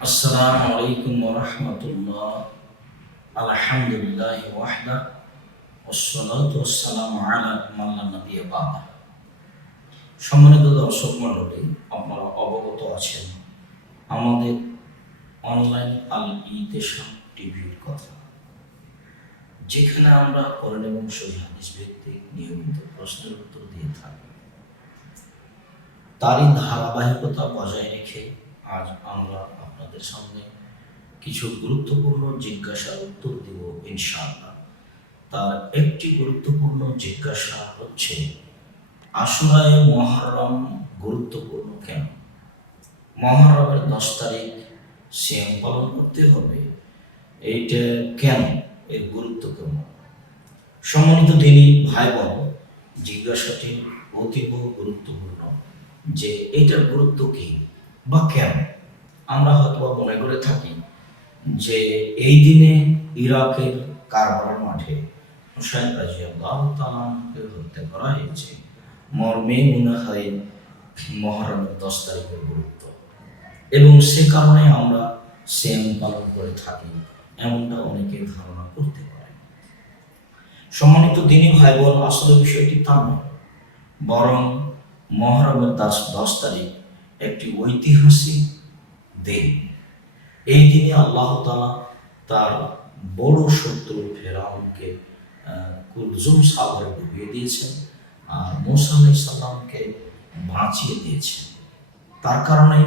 আসসালামু আলাইকুম ওরহমতুল্লাহ আলহামদুলিল্লাহ ওয়াহদা والصلاة والسلام على من لا نبي بعده সম্মানিত দর্শক মণ্ডলী আপনারা অবগত আছেন আমাদের অনলাইন আল ইতেশাম টিভির কথা যেখানে আমরা কোরআন এবং সহি হাদিস ভিত্তিক নিয়মিত প্রশ্নের উত্তর দিয়ে থাকি। তারই ধারাবাহিকতা বজায় রেখে আজ আমরা আপনাদের সামনে কিছু গুরুত্বপূর্ণ জিজ্ঞাসার উত্তর দেব ইনশাআল্লাহ। তার একটি গুরুত্বপূর্ণ জিজ্ঞাসা হচ্ছে, আশুরায় মহরম গুরুত্বপূর্ণ কেন? মহরমের দশ তারিখ সিয়াম পালন করতে হবে, এইটা কেন? এর গুরুত্ব কেমন সম্মানিত তিনি ভাই বোন জিজ্ঞাসাটি অতীব গুরুত্বপূর্ণ যে এটার গুরুত্ব কি বা কেন? আমরা হয়তো মনে করে থাকি যে এই দিনে ইরাকের কারবালার মাঠে হুসাইন রাজি আল্লাহ হত্যা করা হয়েছে। মর্মে মনে হয় মহরমের দশ তারিখের গুরুত্ব। এবং সে কারণে আমরা সেম পালন করে থাকি। এমনটা অনেকে ধারণা করতে পারে। সম্মানিত দিনী ভাই বোন আসলে বিষয়টি তা নয়, বরং মহরমের দাস দশ তারিখ একটি ঐতিহাসিক দিন। এই দিনে আল্লাহ তালা তার বড় শত্রু ফেরাউনকে কুলজুম সাগরে ডুবিয়ে দিয়েছেন আর মোসা আলাই সাল্লামকে বাঁচিয়ে দিয়েছেন। তার কারণে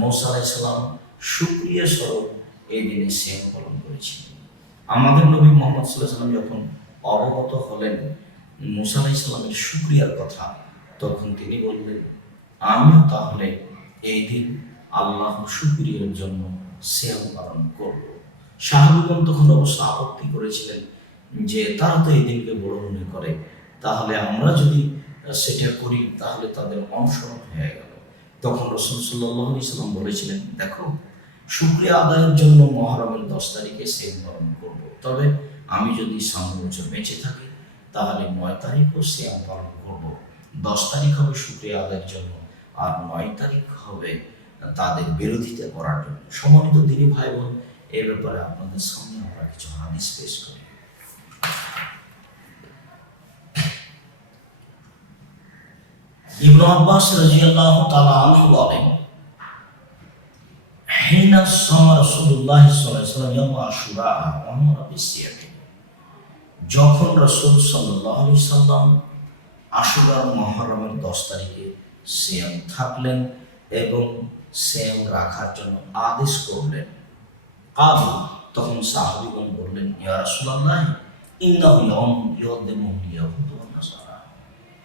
মোসা আলাই সাল্লাম সুক্রিয়া স্বরূপ এই দিনে সেম পালন করেছিলেন আমাদের নবী মোহাম্মদ সাল্লাহ সাল্লাম যখন অবগত হলেন, মুসা সাল্লামের সুক্রিয়ার কথা, তখন তিনি বললেন, আমিও তাহলে এই দিন আল্লাহ সুক্রিয়ার জন্য শ্যাম পালন করব। শাহরুখন তখন অবশ্য আপত্তি করেছিলেন যে তারা তো এই দিনকে বড় মনে করে, তাহলে আমরা যদি সেটা করি, তাহলে তাদের অনুসরণ হয়ে গেল। তখন রসুল সাল্লাহ সাল্লাম বলেছিলেন, দেখো শুক্রিয়া আদায়ের জন্য মহরমের দশ তারিখে সেম পালন করব। তবে আমি যদি সামনে বেঁচে থাকি, তাহলে নয় তারিখও শ্যাম পালন করব। দশ তারিখ হবে শুক্রিয়া আদায়ের জন্য, আর নয় তারিখ হবে তাদের বিরোধিতা করার জন্য। সম্মানিত দিনী ভাই বোন এ ব্যাপারে আপনাদের সামনে আমরা কিছু হাদিস পেশ করি। ইবনু আব্বাস রাদিয়াল্লাহু তাআলা আনহু বলেন সামা যখন রাসূল আলাইহি সাল্লাম আশুরার মহরমের দশ তারিখে সিয়াম থাকলেন এবং সিয়াম রাখার জন্য আদেশ করলেন আবু তখন সাহাবিগণ বললেন, ইয়া রাসূলুল্লাহ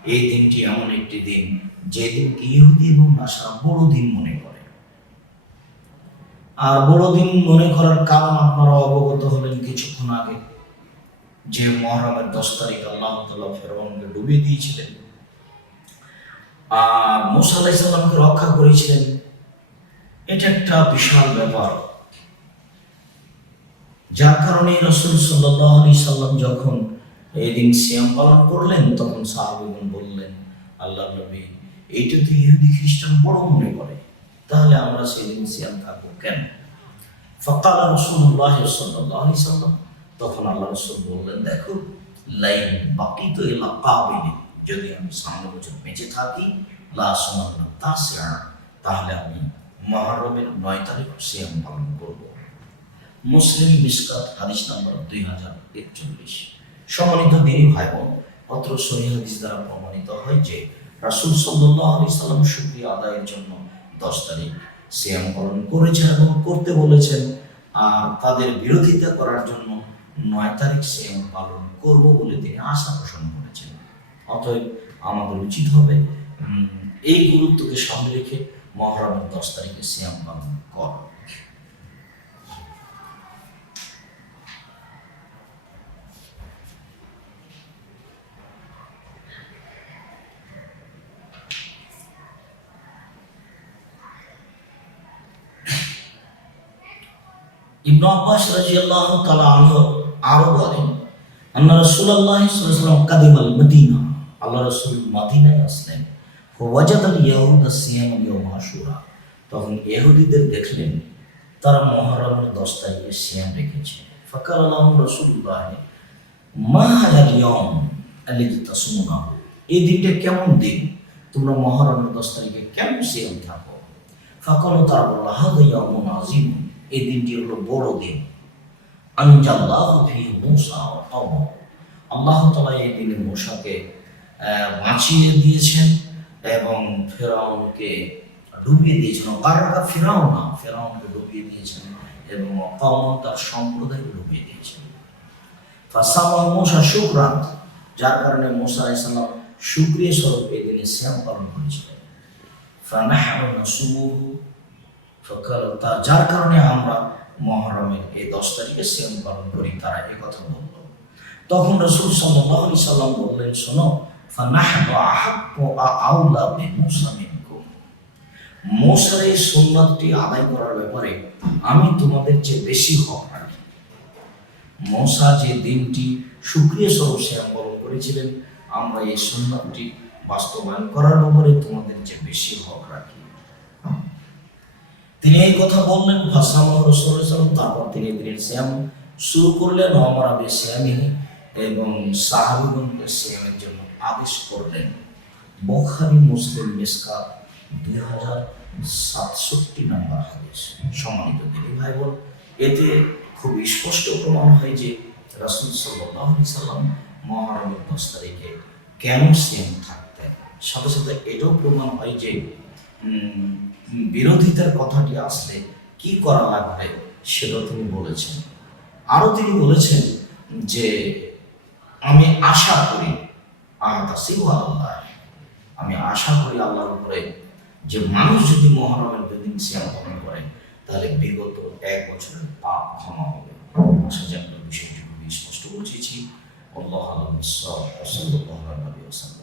এই দিনটি এমন একটি দিন যে দিনকে ইহুদি এবং নাসারা বড় দিন মনে করে। আর বড়দিন মনে করার কারণ আপনারা অবগত হলেন কিছুক্ষণ আগে যে মহরমের দশ তারিখ আল্লাহ ফেরওয়ানকে ডুবিয়ে দিয়েছিলেন। আর মুসা আলাহ ইসলামকে রক্ষা করেছিলেন। এটা একটা বিশাল ব্যাপার। যার কারণে রসুল সাল্লাহ সাল্লাম যখন এই দিন সিয়াম পালন করলেন, তখন সাহাবিগণ বললেন আল্লাহ নবী, এইটা তো ইহুদি খ্রিস্টান বড় মনে করে। তাহলে আমরা সেদিন সিয়াম থাকব কেন? ফকাল রসুল্লাহ সাল্লাহ তখন আল্লাহ রসুল বললেন, দেখো, লাইন বাকি তো এলা কাবিলে। যদি আমি সামনে বছর বেঁচে থাকি তাহলে আমি মহরমের নয় তারিখ সিয়াম পালন করব। মুসলিম মিসকাত হাদিস নাম্বার দুই হাজার একচল্লিশ। সম্মানিত দিনী ভাই বোন অত্র সহি হাদিস দ্বারা প্রমাণিত হয় যে রাসুল সাল্লাহ আলি সাল্লাম শুক্রিয়া আদায়ের জন্য দশ তারিখ। সিয়াম পালন করেছেন এবং করতে বলেছেন। আর তাদের বিরোধিতা করার জন্য নয় তারিখ সিয়াম পালন করব বলে তিনি আশা পোষণ করেছেন। অতএব আমাদের উচিত হবে এই গুরুত্বকে সামনে রেখে মহরমের দশ তারিখে সিয়াম পালন করা। ইবনু আব্বাস রাদিয়াল্লাহু তাআলা আনহু আরও বলেন আল্লাহ রাসূলুল্লাহ সাল্লাল্লাহু আলাইহি কাদিমাল মদিনা আল্লাহ রাসূল মদিনায় আসলেন। ওয়াজাদাল ইয়াহুদা সিয়াম ইয়াউম আশুরা। তখন ইহুদিদের দেখলেন, তারা মহরমের দশ তারিখে সিয়াম রেখেছে। ফাকার আল্লাহ রাসূলুল্লাহ, মা হাজার ইয়ম এই দিনটা কেমন দিন? তোমরা মহরমের দশ তারিখে কেমন সিয়াম থাকো? ফাকাল তারা বলল হাদা ইয়াউমুন আযীম। এই দিনটি হলো বড় দিন। আনজাল্লাহু ফি মূসা আল্লাহ তাআলা এই দিনে মূসাকে বাঁচিয়ে দিয়েছেন এবং ফেরাউনকে ডুবিয়ে দিয়েছেন। কাররা ফেরাউন না ফেরাউনকে ডুবিয়ে দিয়েছেন এবং কওম তার সম্প্রদায়কে ডুবিয়ে দিয়েছেন। ফাসামা মূসা শুকরান, যার কারণে মূসা আলাইহিস সালাম শুকরিয়া স্বরূপ এই দিনে সিয়াম পালন করেছিলেন। ফকাল তা যার কারণে আমরা মহরমের এই দশ তারিখে সিয়াম পালন করি, তারা এ কথা বলল। তখন রসুল সাল্লাল্লাহু আলাইহি সাল্লাম বললেন, শোনো এই আদায় করার ব্যাপারে আমি তোমাদের চেয়ে বেশি হক রাখি। মূসা যে দিনটি সুক্রিয় স্বরূপ সিয়াম পালন করেছিলেন, আমরা এই সুন্নাতটি বাস্তবায়ন করার ব্যাপারে তোমাদের চেয়ে বেশি হক রাখি। তিনি এই কথা বললেন রসুলাম তারপর তিনি দিনের শ্যাম শুরু করলেন আমার আবে শ্যামী এবং সাহাবিগণকে শ্যামের জন্য আদেশ করলেন। বখারি, মুসলিম মিসকা দুই হাজার সাতষট্টি নম্বর হাদিস। সম্মানিত দিদি ভাই বোন এতে খুব স্পষ্ট প্রমাণ হয় যে রাসুল সাল্লাহ সাল্লাম মহারমের দশ তারিখে কেন শ্যাম থাকতেন। সাথে সাথে এটাও প্রমাণ হয় যে বিরোধিতার কথাটি আসলে কি করা লাগবে সেটা তিনি বলেছেন। আরও তিনি বলেছেন যে, আমি আশা করি, আল্লাহ আমি আশা করি আল্লাহর উপরে যে মানুষ যদি মহরমের দুদিন সিয়াম পালন করে, তাহলে বিগত এক বছরের পাপ ক্ষমা হবে। আশা যে আপনার বিষয়টি খুবই স্পষ্ট বুঝেছি আল্লাহ সাল্লাল্লাহু আলাইহি ওয়াসাল্লাম।